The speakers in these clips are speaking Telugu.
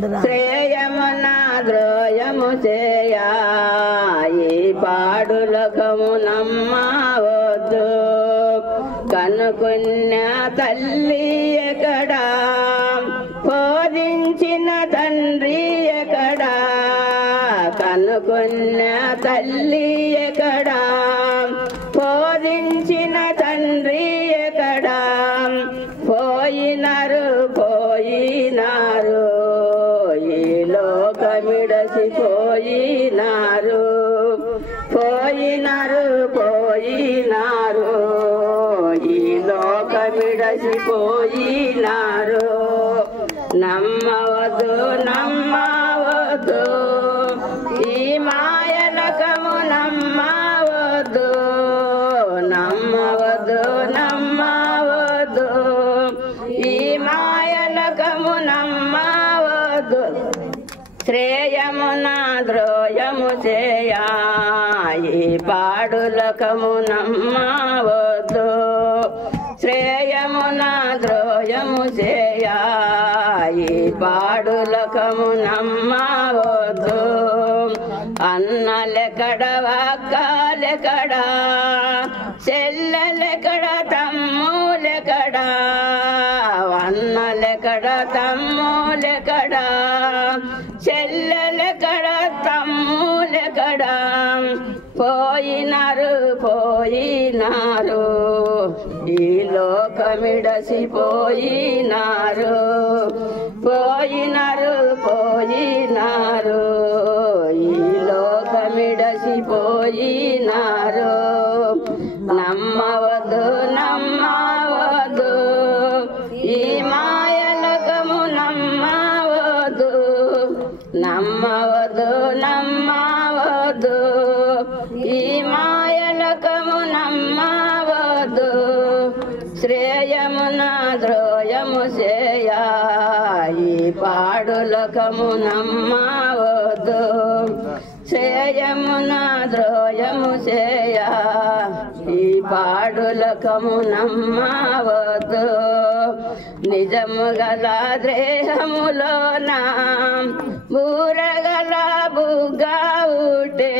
శ్రేయమున ద్రోయము చేయా ఈ పాడులకము నమ్మవద్దు కనుకున్న తల్లి ఎక్కడా బోధించిన తండ్రి ఎక్కడా కనుకున్న తల్లి ఎక్కడా బోధించిన తండ్రి ఎక్కడా పోయినారు ఈ లోకమిడసిపోయినారు పోయినారు ఈ లోకమిడసిపోయినారు నమ్మవద్దు ఈ మాయలకము నమ్మవద్దు ఈ మాయలకము నమ్మవద్దు శ్రేయమున ద్రోయము చేయా ఈ పాడులకము నమ్మవద్దు శ్రేయమున ద్రోయము చేయా ఈ పాడులకము నమ్మవద్దు అన్నలెక్కడ అక్కలెక్కడ చెల్లెలెక్కడ తమ్ములెక్కడ అన్నలెక్కడ తమ్ములెక్కడ చెల్లెలెక్కడ తమ్ములెక్కడ పోయినారు ఈ లోకమిడసిపోయినారు పోయినారు ఈ లోకమిడసిపోయినారు నమ్మవద్దు ఈ మాయలకము నమ్మవద్దు ఈ మాయలకము నమ్మవద్దు శ్రేయమున ద్రోయము చేయా ఈ పాడులకము నమ్మవద్దు శ్రేయమున ద్రోయము చేయా ఈ పాడులకము నమ్మవద్దు నిజము గల దేహములోన బూరగల బుగ్గా ఊటే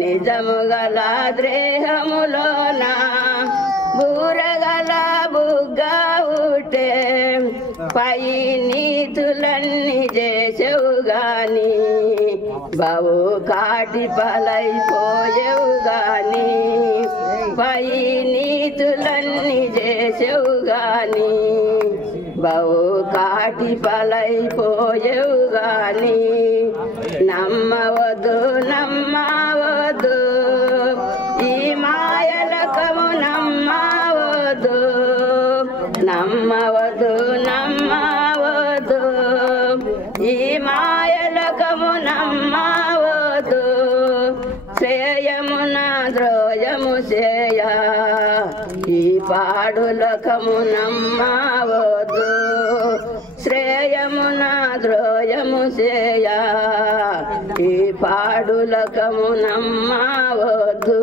నిజము గల దేహములోన బూరగల బుగ్గా ఊటే పై నీతులన్నీ చేసేవు గాని బావు కాటి పలైపోయేవు గాని పై నీతులన్నీ చేసేవు గాని బావు కాటి పలైపోయేవు గాని నమ్మవద్దు ఈ మాయలకము నమ్మవద్దు ఈ మాయలకము నమ్మవద్దు శ్రేయమున ద్రోయము చేయా ఈ పాడులకము నమ్మవద్దు శ్రేయమున ద్రోయము చేయా ఈ పాడులకము నమ్మవద్దు